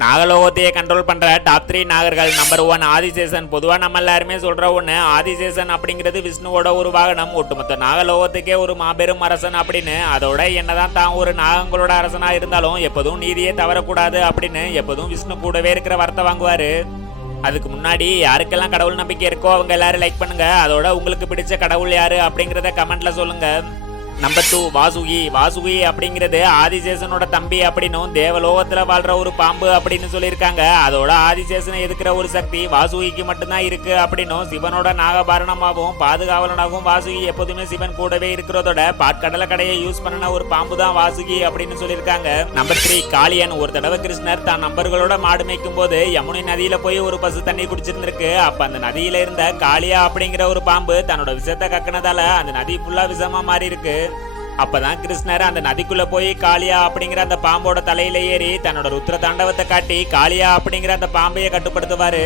நாகலோகத்தையே control பண்ற top 3 நாகர்கள். Number 1 Adisheshan. பொதுவா நம்ம எல்லாருமே சொல்ற ஒண்ணு, ஆதிசேஷன் அப்படிங்கிறது விஷ்ணுவோட ஒரு வாகனம், ஒட்டுமொத்த நாகலோகத்துக்கே ஒரு மாபெரும் அரசன் அப்படின்னு. அதோட என்னதான் தான் ஒரு நாகங்களோட அரசனா இருந்தாலும் எப்போதும் நீதியே தவறக்கூடாது அப்படின்னு எப்போதும் விஷ்ணு கூடவே இருக்கிற வரத்தை வாங்குவாரு. அதுக்கு முன்னாடி யாருக்கெல்லாம் கடவுள் நம்பிக்கை இருக்கோ அவங்க எல்லாரும் லைக் பண்ணுங்க. அதோட உங்களுக்கு பிடிச்ச கடவுள் யாரு அப்படிங்கறத கமெண்ட்ல சொல்லுங்க. நம்பர் 2 வாசுகி. வாசுகி அப்படிங்கிறது ஆதிசேஷனோட தம்பி அப்படின்னும் தேவலோகத்துல வாழ்ற ஒரு பாம்பு அப்படின்னு சொல்லியிருக்காங்க. அதோட ஆதிசேஷனை எதுக்குற ஒரு சக்தி வாசுகிக்கு மட்டும்தான் இருக்கு அப்படின்னும், சிவனோட நாகபாரணமாகவும் பாதுகாவலனாகவும் வாசுகி எப்போதுமே சிவன் கூடவே இருக்கிறதோட பாட்கடலை கடையை யூஸ் பண்ணன ஒரு பாம்பு தான் வாசுகி அப்படின்னு சொல்லியிருக்காங்க. நம்பர் 3 காளியன். ஒரு தடவை கிருஷ்ணர் தான் நண்பர்களோட மாடு மேய்க்கும் போது யமுனை நதியில போய் ஒரு பசு தண்ணி குடிச்சிருந்திருக்கு. அப்ப அந்த நதியில இருந்த காளியா அப்படிங்கிற ஒரு பாம்பு தன்னோட விஷத்தை கக்கினதால அந்த நதி ஃபுல்லா விஷமா மாறி இருக்கு. அப்பதான் கிருஷ்ணர் அந்த நதிக்குள்ள போய் காளியா அப்படிங்கிற அந்த பாம்போட தலையில ஏறி தன்னோட ருத்ர தாண்டவத்தை காட்டி காளியா அப்படிங்கிற அந்த பாம்பையை கட்டுப்படுத்துவாரு.